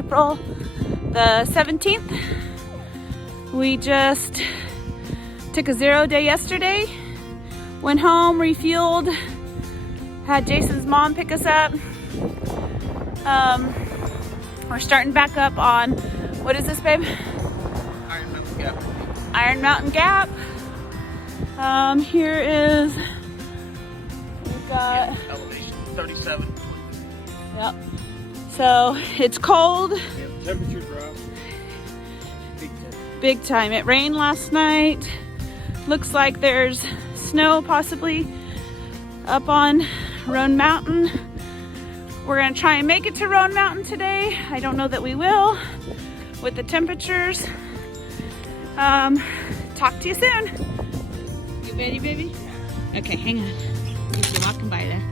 April the 17th. We just took a 0 day yesterday, went home, refueled, had Jason's mom pick us up. We're starting back up on, what is this, babe? Iron Mountain Gap. Iron Mountain Gap. Here is, we've got, elevation 37. yep. So it's cold. Yeah, temperature drop. Big time. It rained last night. Looks like there's snow possibly up on Roan Mountain. We're gonna try and make it to Roan Mountain today. I don't know that we will with the temperatures. Talk to you soon. You ready, baby? Okay, hang on. You're walking by there.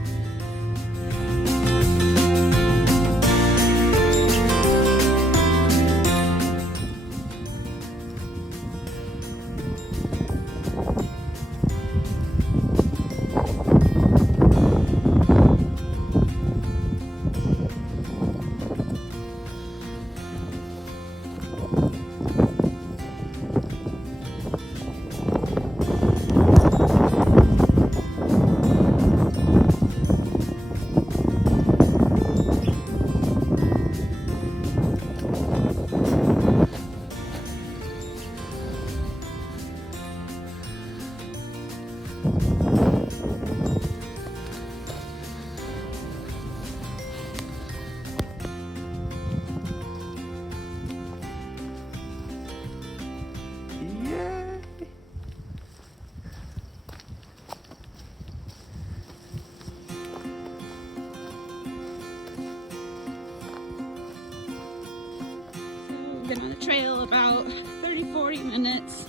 Been on the trail about 30-40 minutes.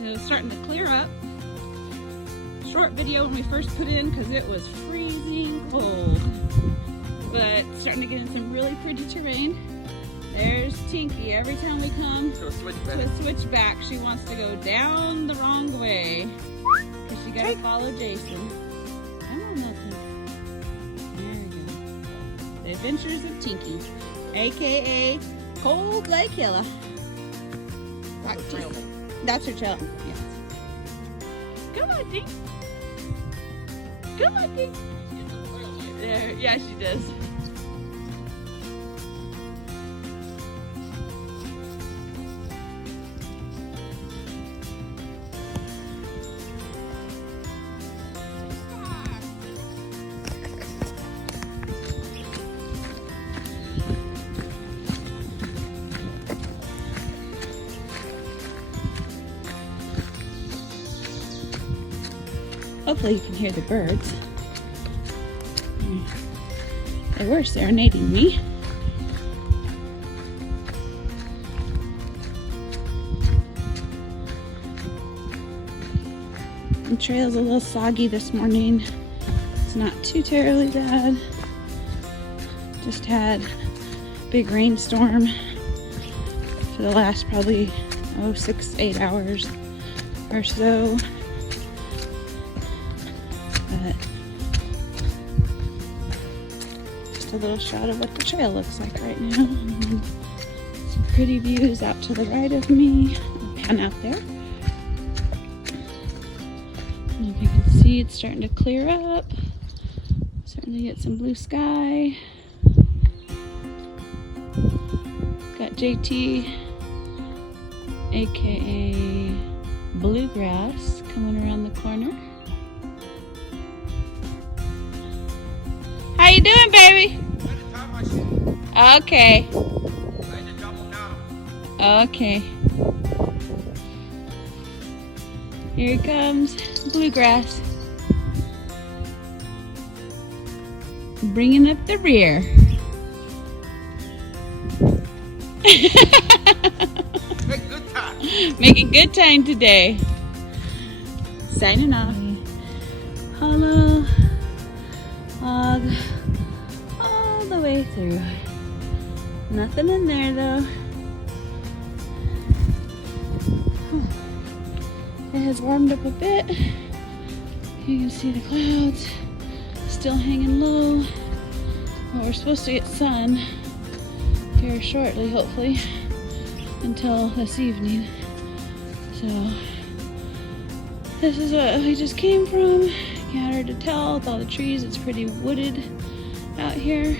It was starting to clear up. Short video when we first put in because it was freezing cold. But starting to get in some really pretty terrain. There's Tinky. Every time we come to a switchback, she wants to go down the wrong way. Because she gotta follow Jason. Come on, Milton. There we go. The Adventures of Tinky. AKA Cold Lake Killer. That's her trail. Yes. Come on, Tink. Come on, Tink. There, yeah, she does. Hopefully you can hear the birds. They were serenading me. The trail's a little soggy this morning. It's not too terribly bad. Just had a big rainstorm for the last probably 6-8 hours or so. But just a little shot of what the trail looks like right now. And some pretty views out to the right of me. I'll pan out there. And if you can see, it's starting to clear up. Starting to get some blue sky. Got JT, aka Bluegrass, coming around the corner. How you doing, baby? Okay. Okay. Here comes Bluegrass. Bringing up the rear. Making good time today. Signing off. Hollow log all the way through. Nothing in there though. It has warmed up a bit. You can see the clouds still hanging low. Well, we're supposed to get sun here shortly, hopefully, until this evening. So this is what we just came from. Can't hard to tell with all the trees. It's pretty wooded out here.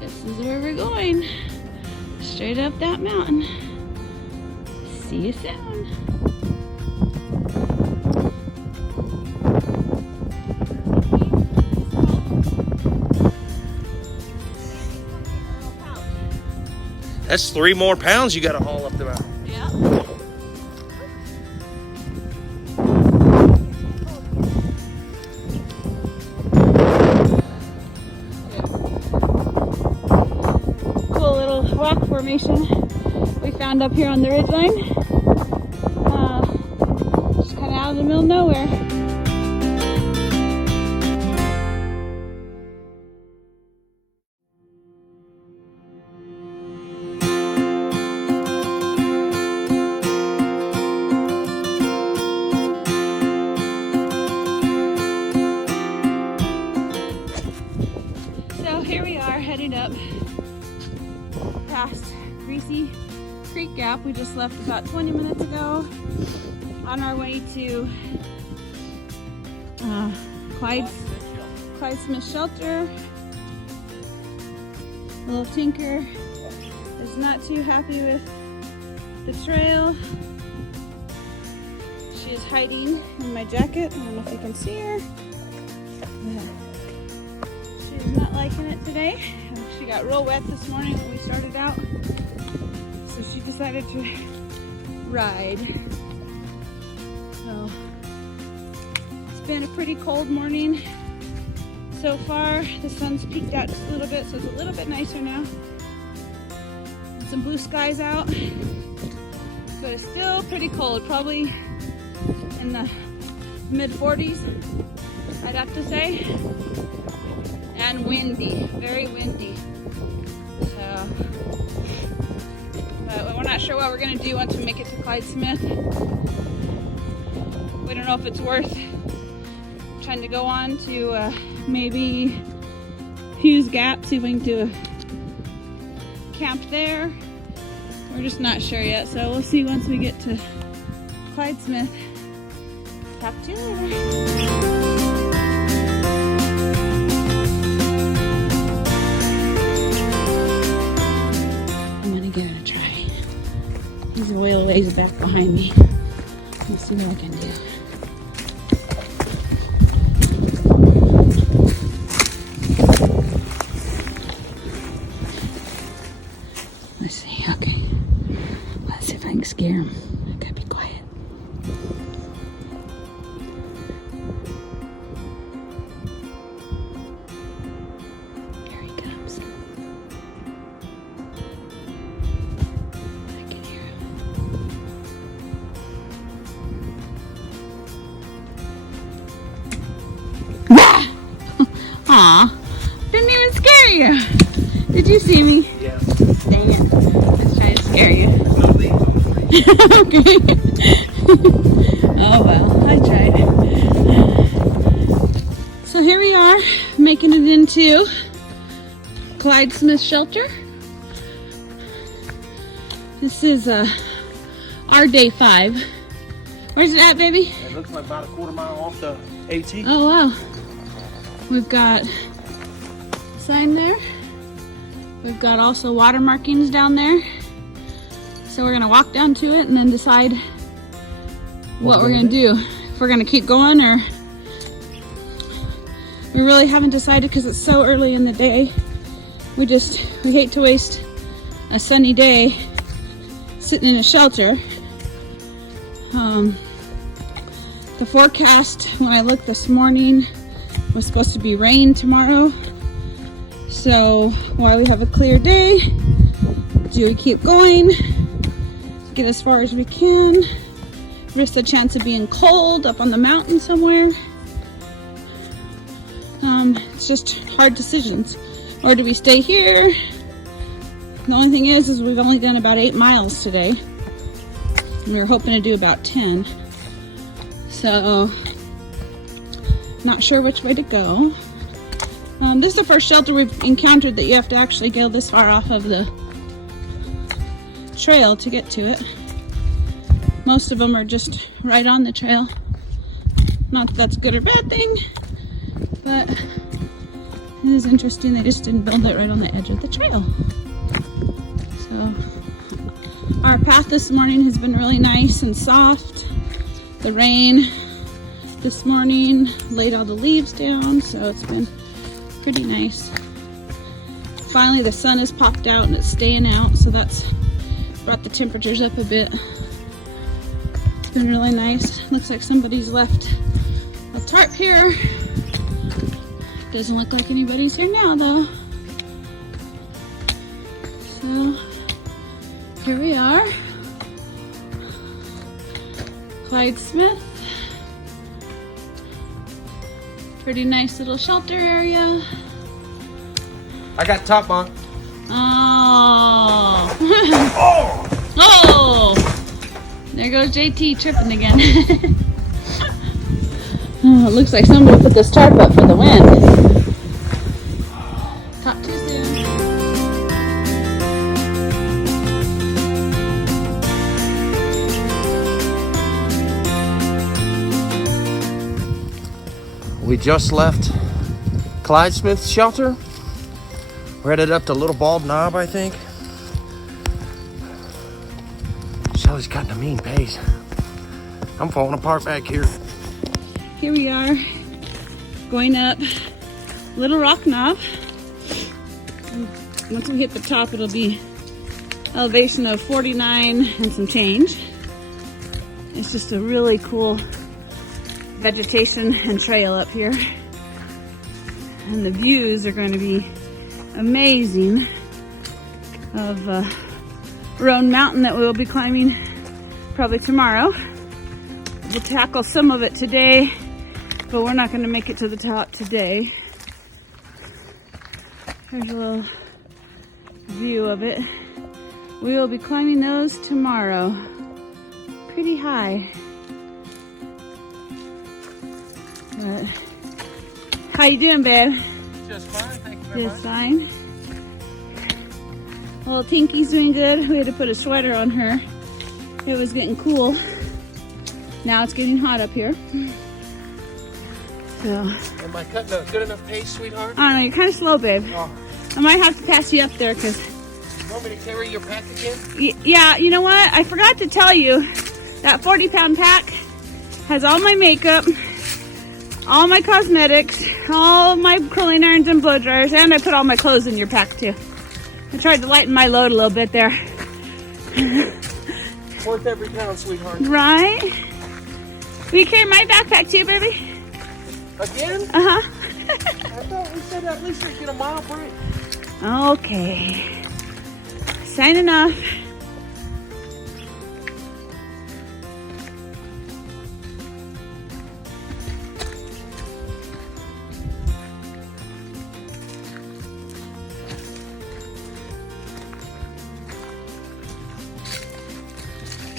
This is where we're going. Straight up that mountain. See you soon. That's 3 more pounds you gotta haul up the mountain. Yeah. Cool little rock formation we found up here on the ridgeline. Just kind of out in the middle of nowhere. So here we are heading up past Greasy Creek Gap. We just left about 20 minutes ago on our way to Clyde Smith Shelter. Little Tinker is not too happy with the trail. She is hiding in my jacket. I don't know if you can see her. She's not liking it today. She got real wet this morning when we started out, so she decided to ride. So it's been a pretty cold morning so far. The sun's peeked out just a little bit, so it's a little bit nicer now. And some blue skies out, but it's still pretty cold, probably in the mid-40s, I'd have to say. And windy, very windy. So, but we're not sure what we're gonna do once we make it to Clyde Smith. We don't know if it's worth trying to go on to maybe Hughes Gap, see if we can do a camp there. We're just not sure yet, so we'll see once we get to Clyde Smith. Talk to you later. Give it a try. He's a little ways back behind me. Let's see what I can do. Let's see. Okay. Let's see if I can scare him. I gotta be quiet. Here he comes. Aw, didn't even scare you. Did you see me? Yeah. Dang it. Let's try to scare you. Okay. Oh well, I tried. So here we are, making it into Clyde Smith Shelter. This is our day 5. Where's it at, baby? It looks like about a quarter mile off the AT. Oh wow. We've got a sign there. We've got also water markings down there. So we're gonna walk down to it and then decide what we're gonna do. If we're gonna keep going, or we really haven't decided because it's so early in the day. We hate to waste a sunny day sitting in a shelter. The forecast when I looked this morning was supposed to be rain tomorrow. So while we have a clear day, do we keep going, get as far as we can, risk the chance of being cold up on the mountain somewhere? It's just hard decisions. Or do we stay here? The only thing is we've only done about 8 miles today. We were hoping to do about 10. So not sure which way to go. This is the first shelter we've encountered that you have to actually go this far off of the trail to get to it. Most of them are just right on the trail. Not that that's a good or bad thing, but it is interesting. They just didn't build it right on the edge of the trail. So our path this morning has been really nice and soft. The rain this morning laid all the leaves down, so it's been pretty nice. Finally the sun has popped out and it's staying out, so that's brought the temperatures up a bit. It's been really nice. Looks like somebody's left a tarp here. Doesn't look like anybody's here now though. So here we are. Clyde Smith. Pretty nice little shelter area. I got top bunk. Oh. Oh! Oh! There goes JT tripping again. Oh, it looks like somebody put this tarp up for the wind. Talk to you soon. We just left Clyde Smith's shelter. We're headed up to Little Bald Knob, I think. Shelly's cutting a mean pace. I'm falling apart back here. Here we are, going up Little Rock Knob. And once we hit the top, it'll be elevation of 49 and some change. It's just a really cool vegetation and trail up here. And the views are going to be amazing of Roan Mountain that we'll be climbing probably tomorrow. We'll tackle some of it today, but we're not going to make it to the top today. There's a little view of it. We will be climbing those tomorrow. Pretty high. But how you doing, babe? Just fine, thank you very Just fine. Well, Tinky's doing good. We had to put a sweater on her. It was getting cool. Now it's getting hot up here. So. Am I cutting a good enough pace, sweetheart? I don't know, you're kind of slow, babe. Oh. I might have to pass you up there because. You want me to carry your pack again? Yeah, you know what? I forgot to tell you that 40-pound pack has all my makeup, all my cosmetics, all my curling irons and blow dryers, and I put all my clothes in your pack too. I tried to lighten my load a little bit there. Worth every pound, sweetheart. Right? Will you carry my backpack too, baby? Again? Uh-huh. I thought we said at least we'd get a mile break. Okay. Signing off.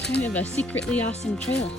Kind of a secretly awesome trail.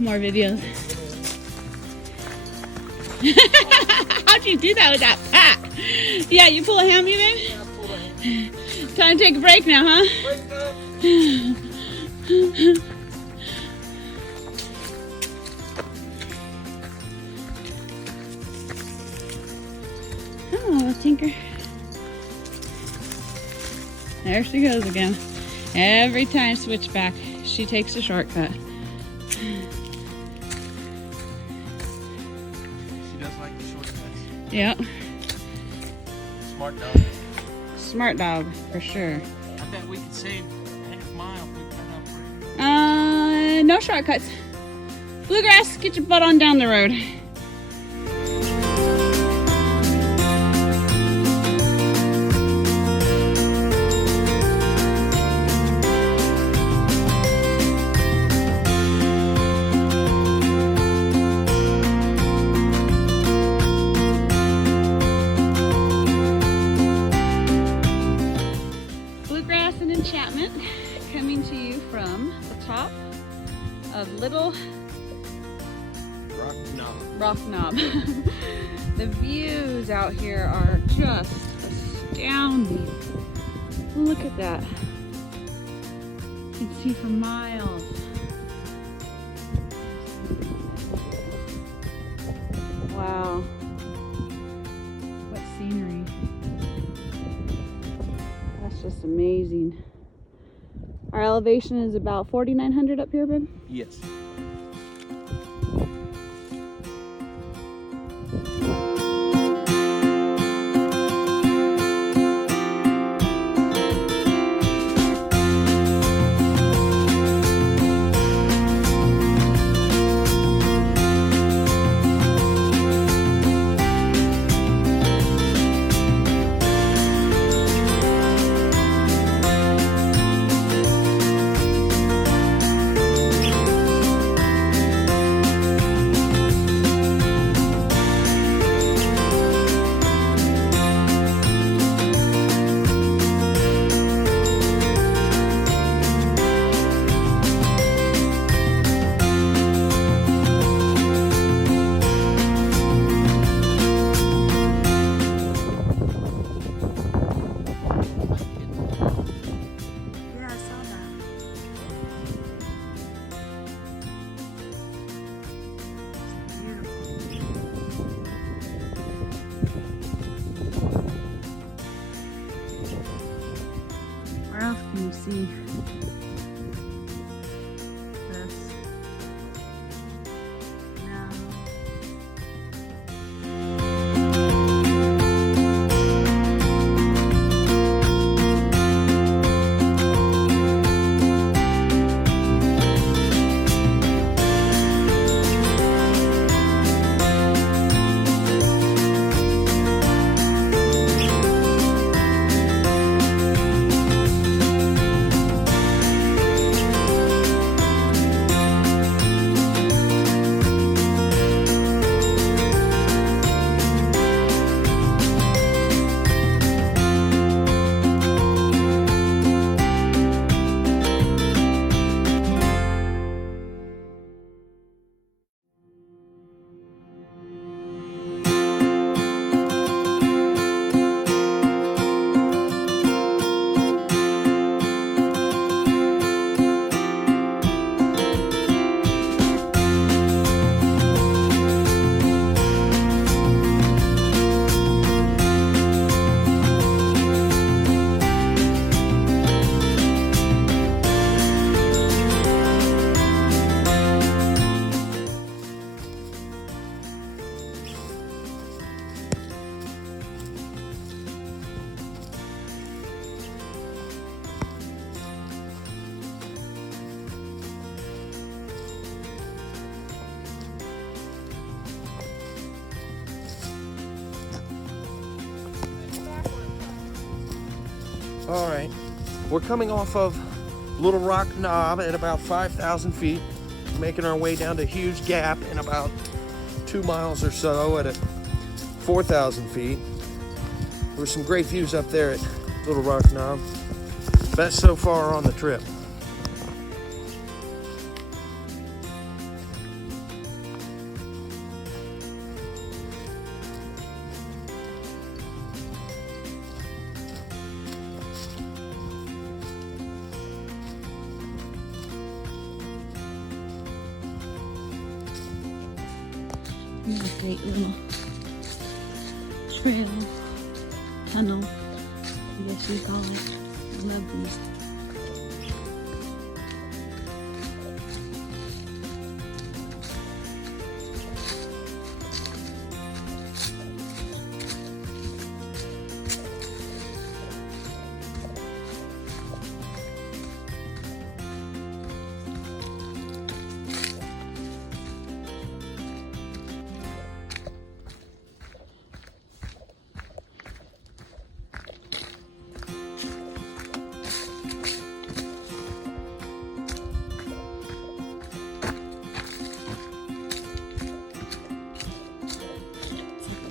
More videos. How'd you do that with that pack? Yeah, you pull a hammy, baby? Yeah, I pulled a hand. Time to take a break now, huh? Break up. Oh, Tinker. There she goes again. Every time switchback, she takes a shortcut. She does like the shortcuts. Yep. Smart dog. Smart dog, for sure. I bet we could save a half mile if we cut out for No shortcuts. Bluegrass, get your butt on down the road. Bluegrass and enchantment coming to you from the top of Little Rock Knob. The views out here are just astounding. Look at that. You can see for miles. Wow. What scenery. That's just amazing. Our elevation is about 4,900 up here, babe? Yes. Where else can you see this? No. All right, we're coming off of Little Rock Knob at about 5,000 feet, making our way down to Huge Gap in about 2 miles or so at 4,000 feet. There were some great views up there at Little Rock Knob. Best so far on the trip. Here's a great little trail. tunnel, I guess you call it. I love these.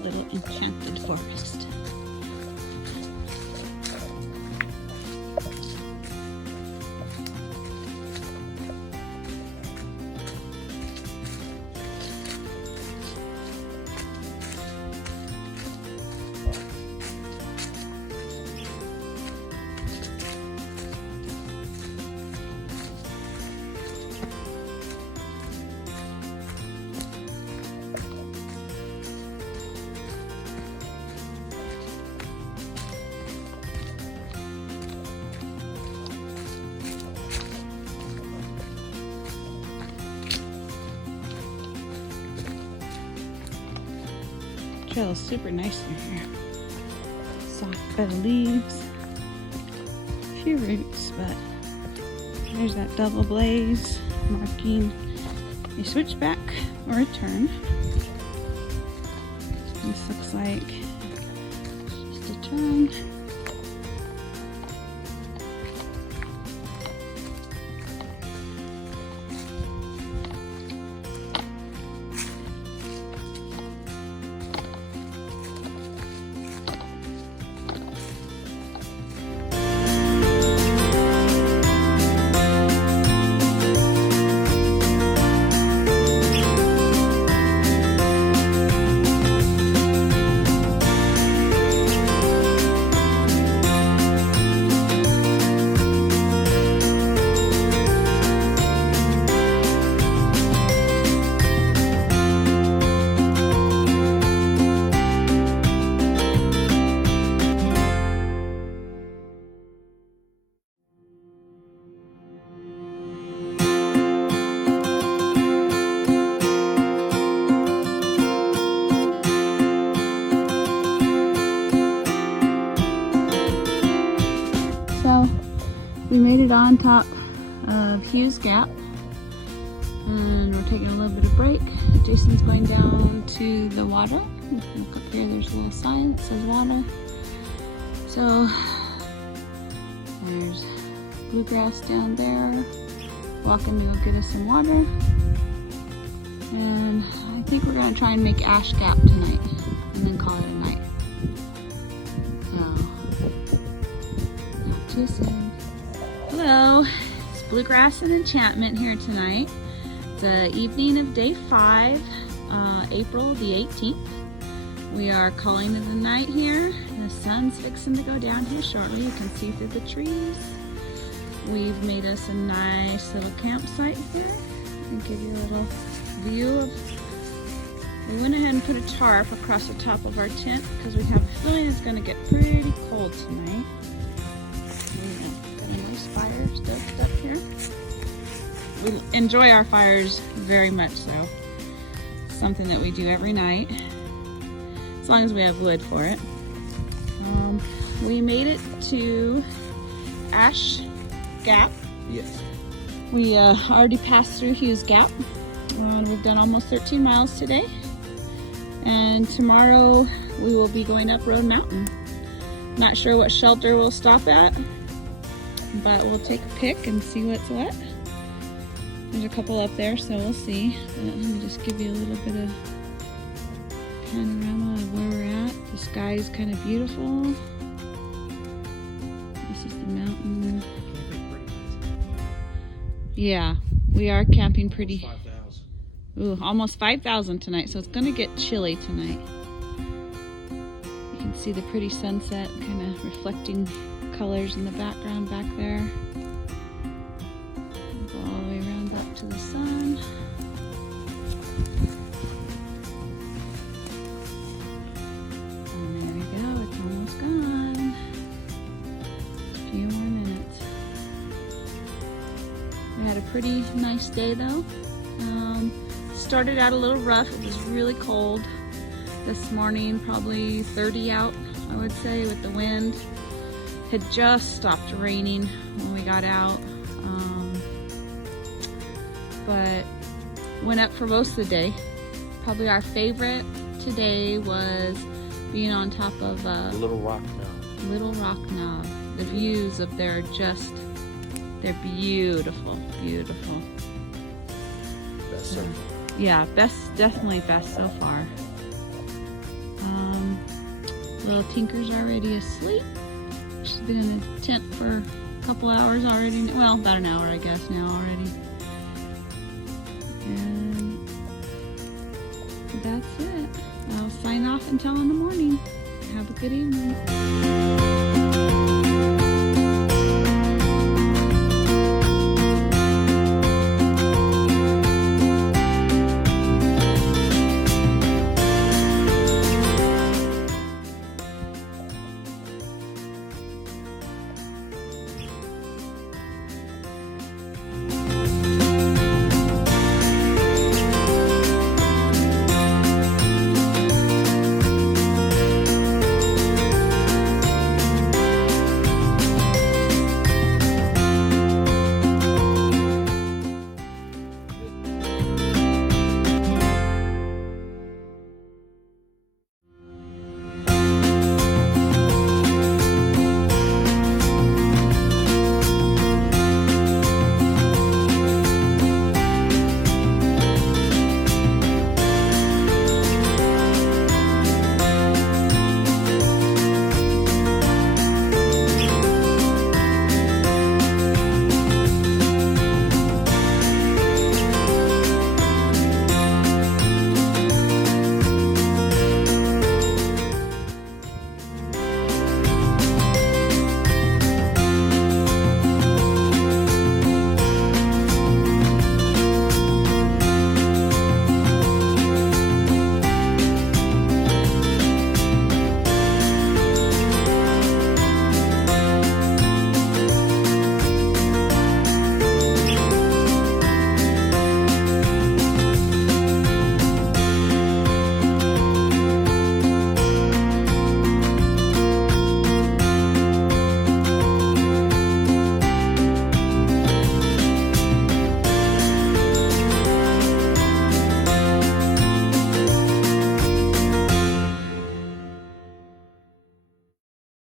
Little enchanted forest. Trail is super nice in here. Soft bed of leaves. A few roots, but there's that double blaze marking a switchback or a turn. This looks like just a turn. So we made it on top of Hughes Gap, and we're taking a little bit of break. Jason's going down to the water. Look up here, there's a little sign that says water. So there's bluegrass down there. Walking to go get us some water. And I think we're gonna try and make Ash Gap tonight and then call it a night. Too soon. Hello, it's Bluegrass and Enchantment here tonight. It's the evening of day 5, April the 18th. We are calling it a night here. The sun's fixing to go down here shortly. You can see through the trees. We've made us a nice little campsite here. I'll give you a little view of. We went ahead and put a tarp across the top of our tent because we have a feeling it's going to get pretty cold tonight. Fire stoked up here. We enjoy our fires very much so. It's something that we do every night, as long as we have wood for it. We made it to Ash Gap. Yes. We already passed through Hughes Gap. We've done almost 13 miles today, and tomorrow we will be going up Road Mountain. Not sure what shelter we'll stop at, but we'll take a pick and see what's what. There's a couple up there, so we'll see. But let me just give you a little bit of panorama of where we're at. The sky is kind of beautiful. This is the mountain. Yeah, we are camping pretty. 5,000. Ooh, almost 5,000 tonight, so it's gonna get chilly tonight. You can see the pretty sunset kind of reflecting colors in the background back there. We'll go all the way around back to the sun. And there we go, it's almost gone. pretty nice day though. Started out a little rough. It was really cold this morning, probably 30 out, I would say, with the wind. Had just stopped raining when we got out, but went up for most of the day. Probably our favorite today was being on top of Little Rock Knob. Little Rock Knob. The views up there are just, they're beautiful, beautiful. Best so far. Yeah, definitely best so far. Little Tinker's already asleep. She's been in a tent for a couple hours already. Well, about an hour, I guess, now already. And that's it. I'll sign off until in the morning. Have a good evening.